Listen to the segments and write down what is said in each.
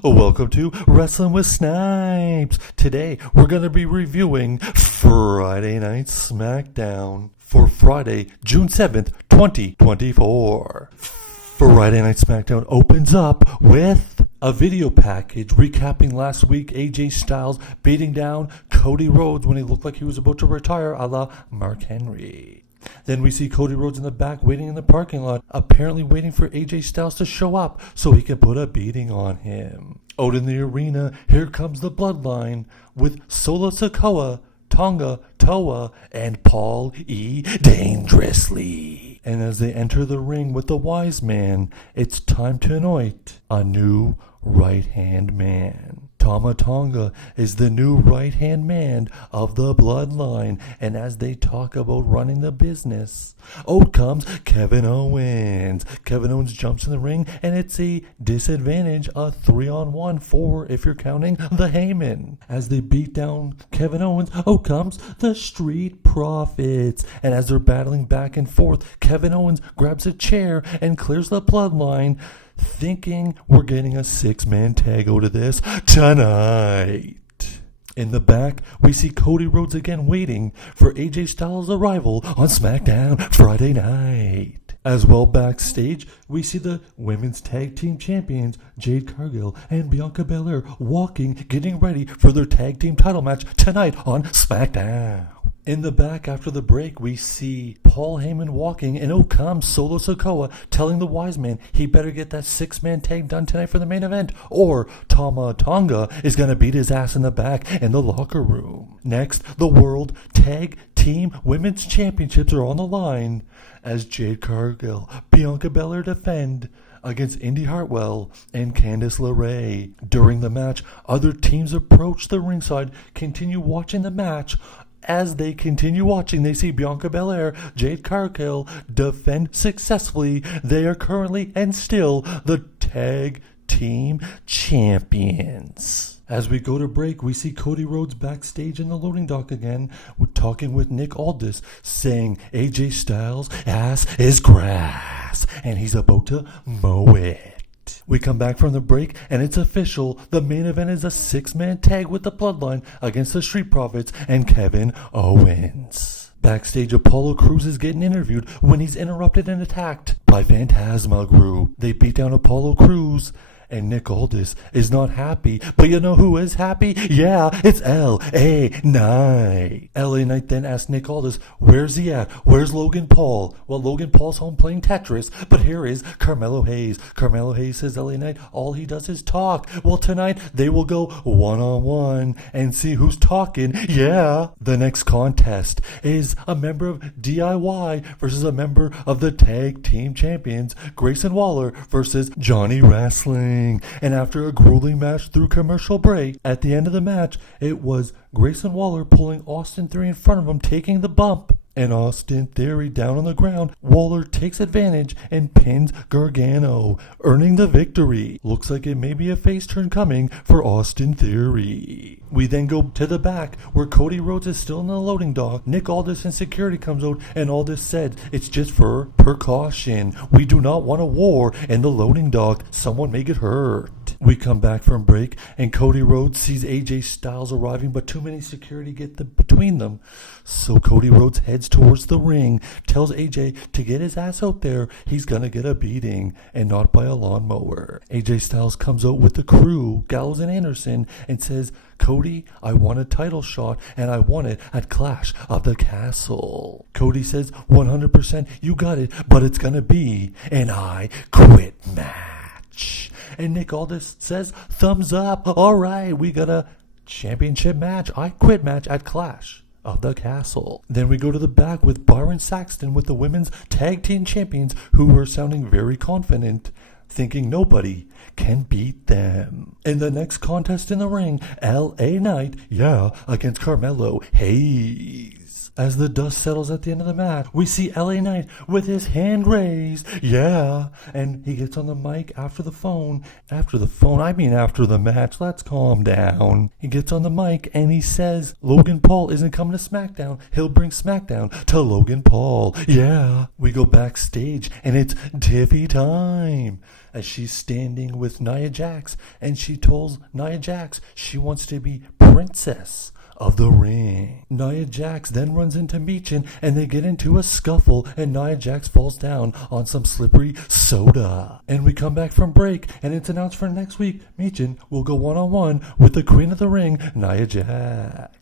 Welcome to Wrestling with Snipes. Today we're going to be reviewing Friday Night SmackDown for Friday, June 7th, 2024. Friday Night SmackDown opens up with a video package recapping last week AJ Styles beating down Cody Rhodes when he looked like he was about to retire a la Mark Henry. Then we see Cody Rhodes in the back waiting in the parking lot, apparently waiting for AJ Styles to show up so he can put a beating on him. Out in the arena, here comes the Bloodline with Solo Sikoa, Tonga, Toa, and Paul E. Dangerously. And as they enter the ring with the wise man, it's time to anoint a new right-hand man. Tama Tonga is the new right-hand man of the Bloodline, and as they talk about running the business, out comes Kevin Owens. Kevin Owens jumps in the ring, and it's a disadvantage, a 3-on-1 4 if you're counting the Heyman. As they beat down Kevin Owens, out comes the Street Profits, and as they're battling back and forth, Kevin Owens grabs a chair and clears the Bloodline, thinking we're getting a 6-man tag out of this tonight. In the back, we see Cody Rhodes again waiting for AJ Styles' arrival on SmackDown Friday night. As well backstage, we see the women's tag team champions Jade Cargill and Bianca Belair walking, getting ready for their tag team title match tonight on SmackDown. In the back after the break, we see Paul Heyman walking, and out comes Solo Sikoa telling the wise man he better get that 6-man tag done tonight for the main event, or Tama Tonga is going to beat his ass in the back in the locker room. Next, the World Tag Team Women's Championships are on the line as Jade Cargill, Bianca Belair defend against Indy Hartwell and Candice LeRae. During the match, other teams approach the ringside, continue watching the match. As they continue watching, they see Bianca Belair, Jade Cargill defend successfully. They are currently and still the tag team champions. As we go to break, we see Cody Rhodes backstage in the loading dock again, talking with Nick Aldis, saying AJ Styles' ass is grass, and he's about to mow it. We come back from the break, and it's official. The main event is a 6-man tag with the Bloodline against the Street Profits and Kevin Owens. Backstage, Apollo Crews is getting interviewed when he's interrupted and attacked by Phantasma Group. They beat down Apollo Crews, and Nick Aldis is not happy. But you know who is happy? Yeah, it's L.A. Knight. L.A. Knight then asks Nick Aldis, where's he at? Where's Logan Paul? Well, Logan Paul's home playing Tetris, but here is Carmelo Hayes. Carmelo Hayes says L.A. Knight, all he does is talk. Well, tonight they will go one-on-one and see who's talking. Yeah. The next contest is a member of DIY versus a member of the Tag Team Champions, Grayson Waller versus Johnny Wrestling. And after a grueling match through commercial break, at the end of the match, it was Grayson Waller pulling Austin Theory in front of him, taking the bump. And Austin Theory down on the ground, Waller takes advantage and pins Gargano, earning the victory. Looks like it may be a face turn coming for Austin Theory. We then go to the back where Cody Rhodes is still in the loading dock. Nick Aldis and security comes out, and Aldis said it's just for precaution. We do not want a war in the loading dock. Someone may get hurt. We come back from break, and Cody Rhodes sees AJ Styles arriving, but too many security get between them. So Cody Rhodes heads towards the ring, tells AJ to get his ass out there. He's gonna get a beating, and not by a lawnmower. AJ Styles comes out with the crew, Gallows and Anderson, and says, Cody, I want a title shot, and I want it at Clash of the Castle. Cody says, 100% you got it, but it's gonna be an I Quit match. And Nick Aldis says, thumbs up. All right, we got a championship match, I Quit match at Clash of the Castle. Then we go to the back with Byron Saxton with the women's tag team champions, who are sounding very confident, thinking nobody can beat them. In the next contest in the ring, L.A. Knight, against Carmelo Hayes. As the dust settles at the end of the match, we see LA Knight with his hand raised. Yeah. And he gets on the mic after the phone. After the match. Let's calm down. He gets on the mic and he says Logan Paul isn't coming to SmackDown. He'll bring SmackDown to Logan Paul. Yeah. We go backstage and it's Tiffy time. As she's standing with Nia Jax, and she tells Nia Jax she wants to be princess of the ring. Nia Jax then runs into Michin, and they get into a scuffle, and Nia Jax falls down on some slippery soda. And we come back from break, and it's announced for next week Michin will go one-on-one with the Queen of the Ring, Nia Jax.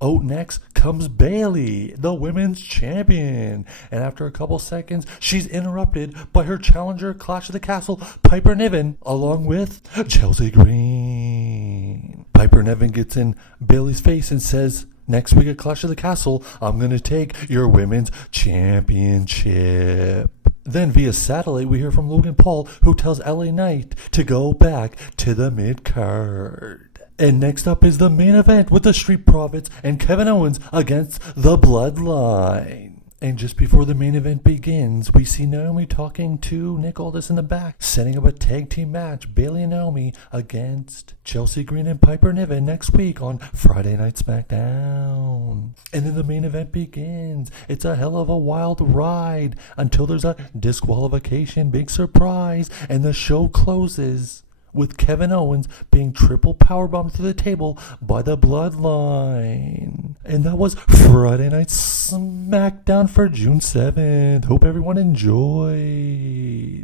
Oh, next comes Bayley, the women's champion. And after a couple seconds, she's interrupted by her challenger, Clash of the Castle, Piper Niven, along with Chelsea Green. Piper Niven gets in Bayley's face and says, next week at Clash of the Castle, I'm going to take your women's championship. Then via satellite, we hear from Logan Paul, who tells LA Knight to go back to the mid-card. And next up is the main event with the Street Profits and Kevin Owens against the Bloodline. And just before the main event begins, we see Naomi talking to Nick Aldis in the back, setting up a tag team match, Bayley and Naomi against Chelsea Green and Piper Niven next week on Friday Night SmackDown. And then the main event begins. It's a hell of a wild ride until there's a disqualification, big surprise, and the show closes with Kevin Owens being triple powerbombed through the table by the Bloodline. And that was Friday Night SmackDown for June 7th. Hope everyone enjoyed.